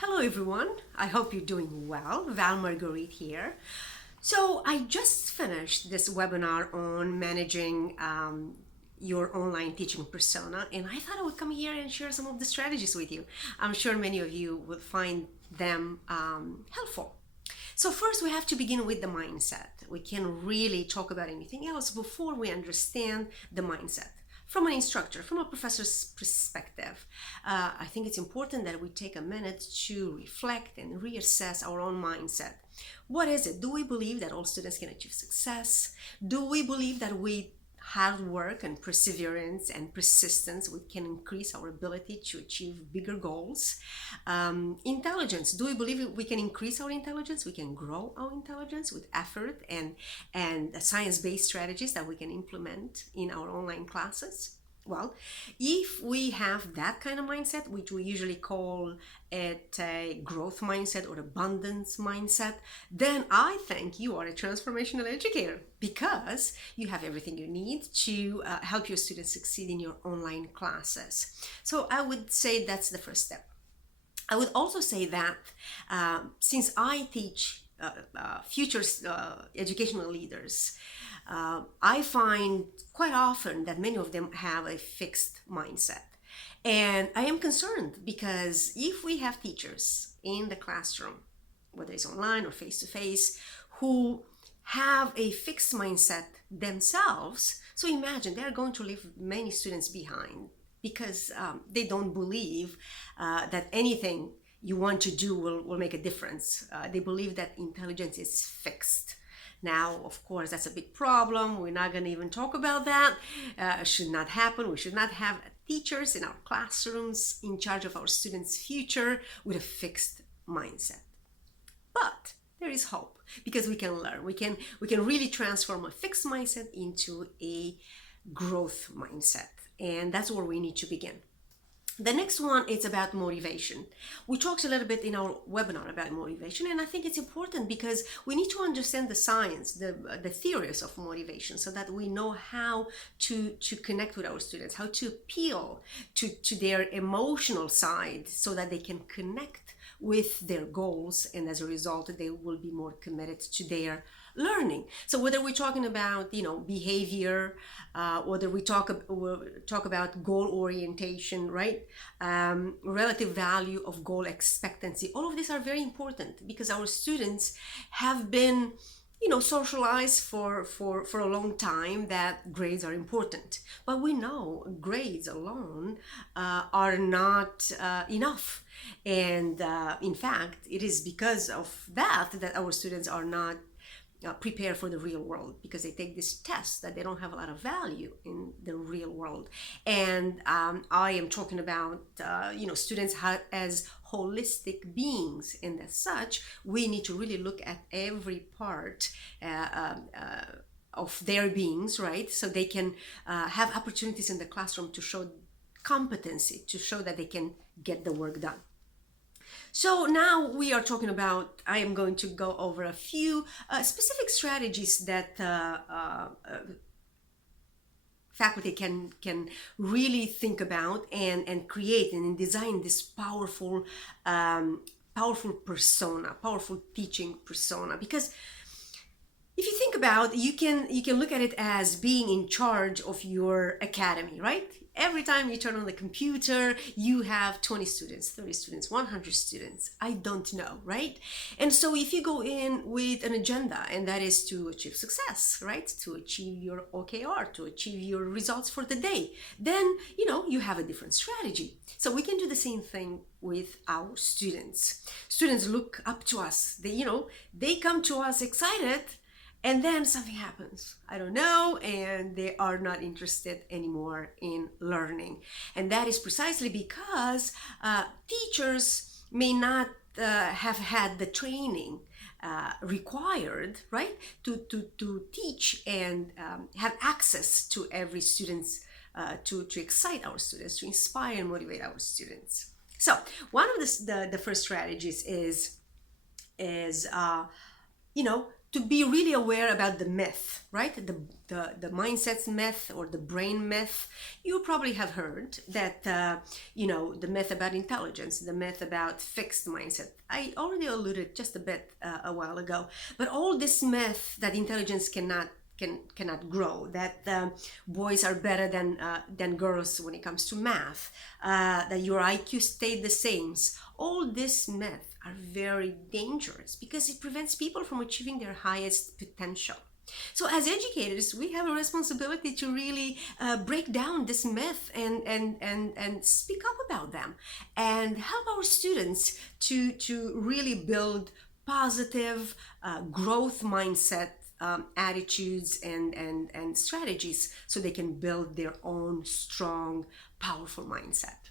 Hello everyone, I hope you're doing well. Val Marguerite here. So I just finished this webinar on managing your online teaching persona, and I thought I would come here and share some of the strategies with you. I'm sure many of you will find them helpful. So first we have to begin with the mindset. We can really talk about anything else before we understand the mindset. From an instructor, from a professor's perspective, I think it's important that we take a minute to reflect and reassess our own mindset. What is it? Do we believe that all students can achieve success? Do we believe that with hard work and perseverance and persistence, we can increase our ability to achieve bigger goals? Intelligence. Do we believe we can increase our intelligence? We can grow our intelligence with effort and science-based strategies that we can implement in our online classes? Well, if we have that kind of mindset, which we usually call it a growth mindset or abundance mindset, then I think you are a transformational educator because you have everything you need to help your students succeed in your online classes. So I would say that's the first step. I would also say that since I teach future educational leaders, I find quite often that many of them have a fixed mindset. And I am concerned because if we have teachers in the classroom, whether it's online or face-to-face, who have a fixed mindset themselves, so imagine they're going to leave many students behind because they don't believe that anything you want to do will make a difference. They believe that intelligence is fixed. Now, of course, that's a big problem. We're not going to even talk about that. It should not happen. We should not have teachers in our classrooms in charge of our students' future with a fixed mindset. But there is hope because we can learn. We can really transform a fixed mindset into a growth mindset. And that's where we need to begin. The next one is about motivation. We talked a little bit in our webinar about motivation, and I think it's important because we need to understand the science, the theories of motivation, so that we know how to connect with our students, how to appeal to their emotional side so that they can connect with their goals, and as a result they will be more committed to their learning. So whether we're talking about behavior, whether we talk about goal orientation, right, relative value of goal expectancy, all of these are very important because our students have been socialized for a long time that grades are important, but we know grades alone are not enough. And in fact, it is because of that our students are not prepare for the real world, because they take these tests that they don't have a lot of value in the real world. And I am talking about students as holistic beings, and as such we need to really look at every part of their beings, right, so they can have opportunities in the classroom to show competency, to show that they can get the work done. So now we are talking about, I am going to go over a few specific strategies that faculty can really think about and create and design this powerful persona, powerful teaching persona. Because if you think about, you can look at it as being in charge of your academy, right? Every time you turn on the computer, you have 20 students, 30 students, 100 students. I don't know, right? And so if you go in with an agenda, and that is to achieve success, right? To achieve your OKR, to achieve your results for the day, then, you have a different strategy. So we can do the same thing with our students. Students look up to us. They come to us excited, and then something happens, I don't know, and they are not interested anymore in learning. And that is precisely because teachers may not have had the training required, right, to teach and have access to every student's, to excite our students, to inspire and motivate our students. So one of the first strategies is to be really aware about the myth, right? The mindset myth or the brain myth. You probably have heard that, the myth about intelligence, the myth about fixed mindset. I already alluded just a bit a while ago, but all this myth that intelligence cannot grow, that boys are better than girls when it comes to math, that your IQ stayed the same. All this myth are very dangerous because it prevents people from achieving their highest potential. So as educators, we have a responsibility to really break down this myth and speak up about them and help our students to really build positive growth mindset attitudes and strategies so they can build their own strong, powerful mindset.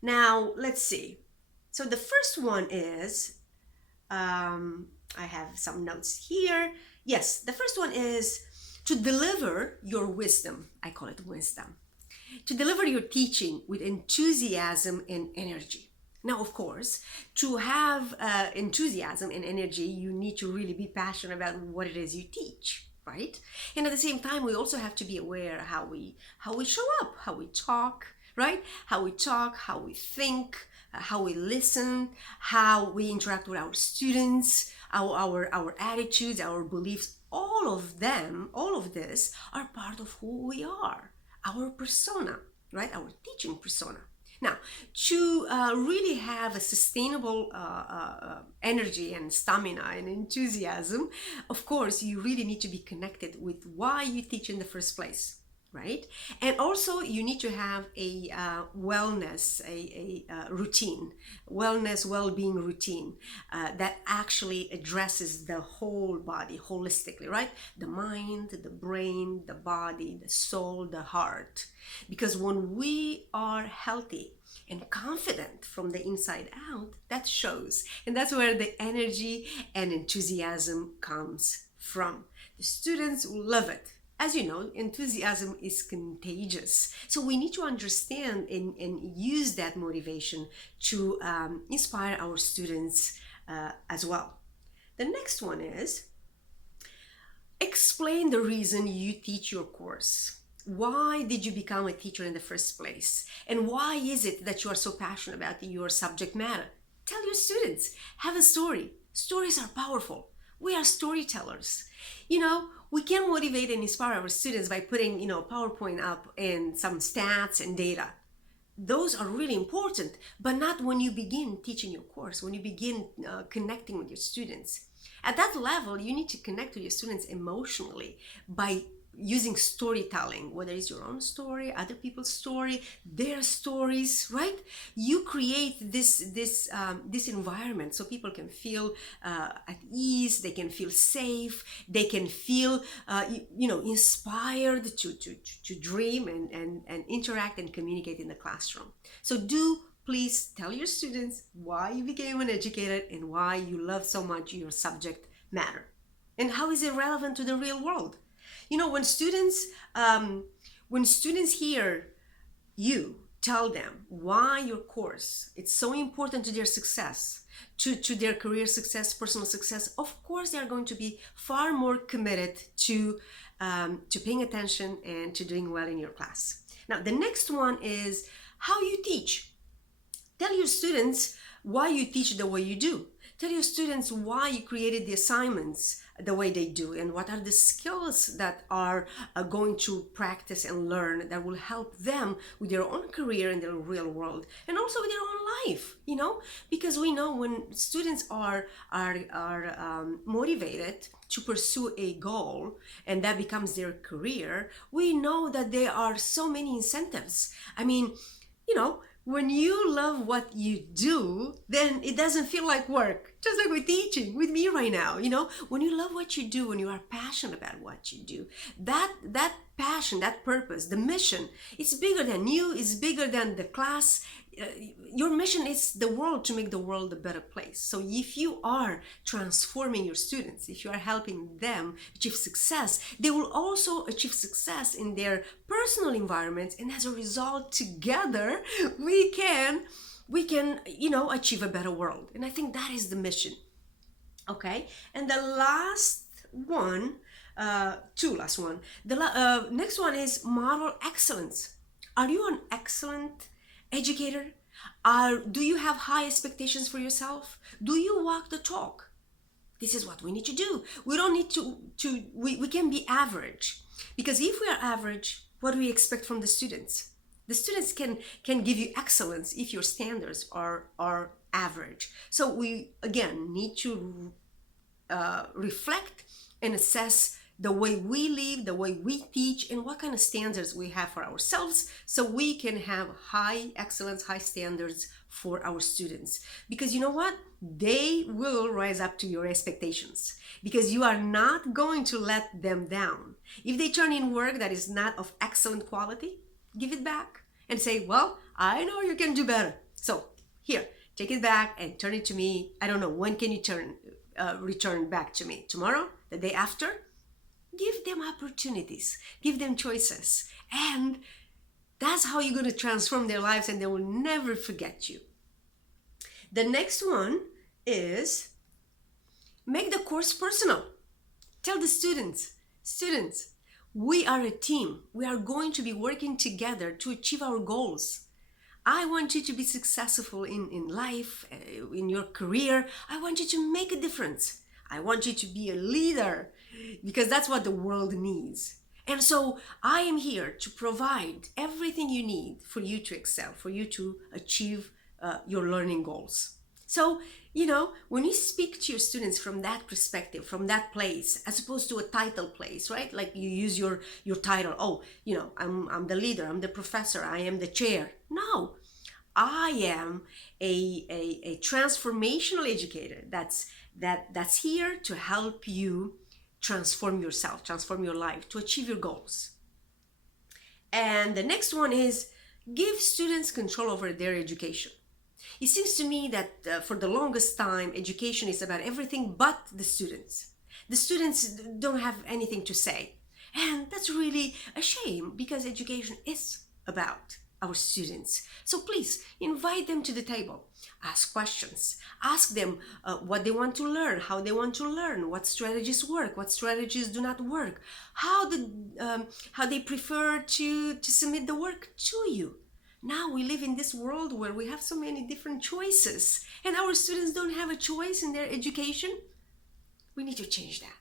Now, let's see. So the first one is, I have some notes here. Yes, the first one is to deliver your wisdom. I call it wisdom. To deliver your teaching with enthusiasm and energy. Now, of course, to have enthusiasm and energy, you need to really be passionate about what it is you teach, right? And at the same time, we also have to be aware how we show up, how we talk, right? How we talk, how we think, how we listen, how we interact with our students, our attitudes, our beliefs. All of this are part of who we are, our persona, right? Our teaching persona. Now, to really have a sustainable energy and stamina and enthusiasm, of course, you really need to be connected with why you teach in the first place, right? And also, you need to have a wellness, a routine, wellness, well-being routine that actually addresses the whole body holistically, right? The mind, the brain, the body, the soul, the heart. Because when we are healthy and confident from the inside out, that shows. And that's where the energy and enthusiasm comes from. The students will love it. As you know, enthusiasm is contagious. So we need to understand and use that motivation to inspire our students as well. The next one is explain the reason you teach your course. Why did you become a teacher in the first place? And why is it that you are so passionate about your subject matter? Tell your students, have a story. Stories are powerful. We are storytellers. We can motivate and inspire our students by putting, PowerPoint up and some stats and data. Those are really important, but not when you begin teaching your course, when you begin connecting with your students. At that level, you need to connect with your students emotionally by using storytelling, whether it's your own story, other people's story, their stories, right? You create this environment so people can feel at ease, they can feel safe, they can feel inspired to dream and interact and communicate in the classroom. So please tell your students why you became an educator and why you love so much your subject matter and how is it relevant to the real world. When students hear you tell them why your course it's so important to their success, to their career success, personal success, of course they are going to be far more committed to paying attention and to doing well in your class. Now, the next one is how you teach. Tell your students why you teach the way you do. Tell your students why you created the assignments the way they do and what are the skills that are going to practice and learn that will help them with their own career in the real world and also with their own life, because we know when students are motivated to pursue a goal and that becomes their career, we know that there are so many incentives. When you love what you do, then it doesn't feel like work. Just like with teaching, with me right now, when you love what you do, when you are passionate about what you do, that passion, that purpose, the mission, it's bigger than you, it's bigger than the class. Your mission is the world, to make the world a better place. So if you are transforming your students, if you are helping them achieve success, they will also achieve success in their personal environments, and as a result, together we can achieve a better world. And I think that is the mission Okay, and the last one, two last one. Next one is model excellence. Are you an excellent educator? Do you have high expectations for yourself? Do you walk the talk? This is what we need to do. We don't need we can be average, because if we are average, what do we expect from the students? The students can give you excellence if your standards are average. So we again need to reflect and assess the way we live, the way we teach, and what kind of standards we have for ourselves, so we can have high excellence, high standards for our students. Because you know what? They will rise up to your expectations, because you are not going to let them down. If they turn in work that is not of excellent quality, give it back and say, well, I know you can do better. So here, take it back and turn it to me. I don't know, when can you return back to me? Tomorrow? The day after? Give them opportunities, give them choices, and that's how you're going to transform their lives, and they will never forget you. The next one is make the course personal. Tell the students, we are a team. We are going to be working together to achieve our goals. I want you to be successful in life, in your career. I want you to make a difference. I want you to be a leader, because that's what the world needs. And so I am here to provide everything you need for you to excel, for you to achieve your learning goals. So, when you speak to your students from that perspective, from that place, as opposed to a title place, right? Like you use your title. Oh, I'm the leader, I'm the professor, I am the chair. No, I am a transformational educator that's here to help you transform yourself, transform your life, to achieve your goals. And the next one is give students control over their education. It seems to me that for the longest time, education is about everything but the students. The students don't have anything to say. And that's really a shame, because education is about our students. So please invite them to the table. Ask questions. Ask them what they want to learn, how they want to learn, what strategies work, what strategies do not work, how they prefer to submit the work to you. Now we live in this world where we have so many different choices, and our students don't have a choice in their education. We need to change that.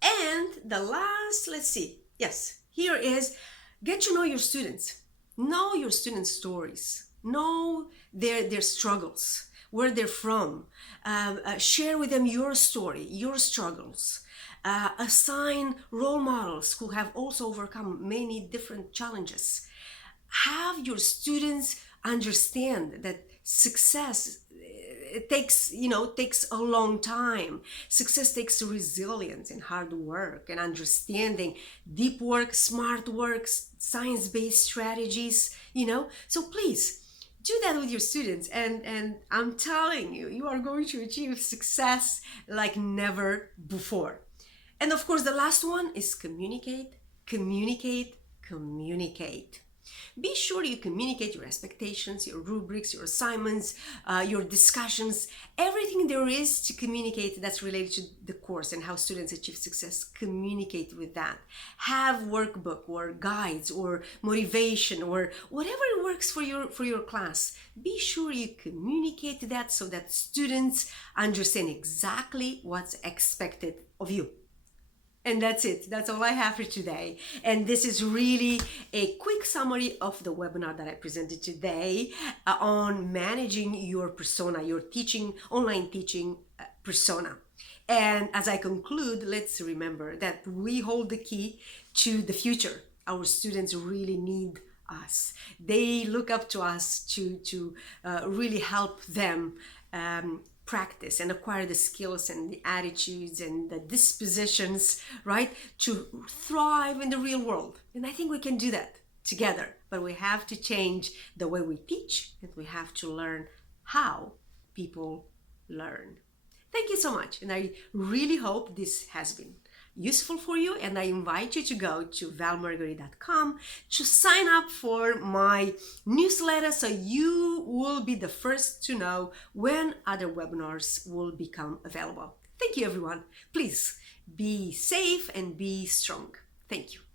And the last, let's see, yes, here is get to know your students. Know your students' stories. Know their struggles, where they're from. Share with them your story, your struggles. Assign role models who have also overcome many different challenges. Have your students understand that success, it takes a long time. Success takes resilience and hard work and understanding, deep work, smart work, science-based strategies. So please do that with your students, and I'm telling you, you are going to achieve success like never before. And of course, the last one is communicate. Be sure you communicate your expectations, your rubrics, your assignments, your discussions, everything there is to communicate that's related to the course and how students achieve success. Communicate with that. Have workbook or guides or motivation or whatever works for your class. Be sure you communicate that so that students understand exactly what's expected of you. And that's it. That's all I have for today. And this is really a quick summary of the webinar that I presented today on managing your persona, your online teaching persona. And as I conclude, let's remember that we hold the key to the future. Our students really need us. They look up to us to really help them practice and acquire the skills and the attitudes and the dispositions, right, to thrive in the real world. And I think we can do that together, but we have to change the way we teach, and we have to learn how people learn. Thank you so much, and I really hope this has been useful for you, and I invite you to go to valmarguerite.com to sign up for my newsletter so you will be the first to know when other webinars will become available. Thank you, everyone. Please be safe and be strong. Thank you.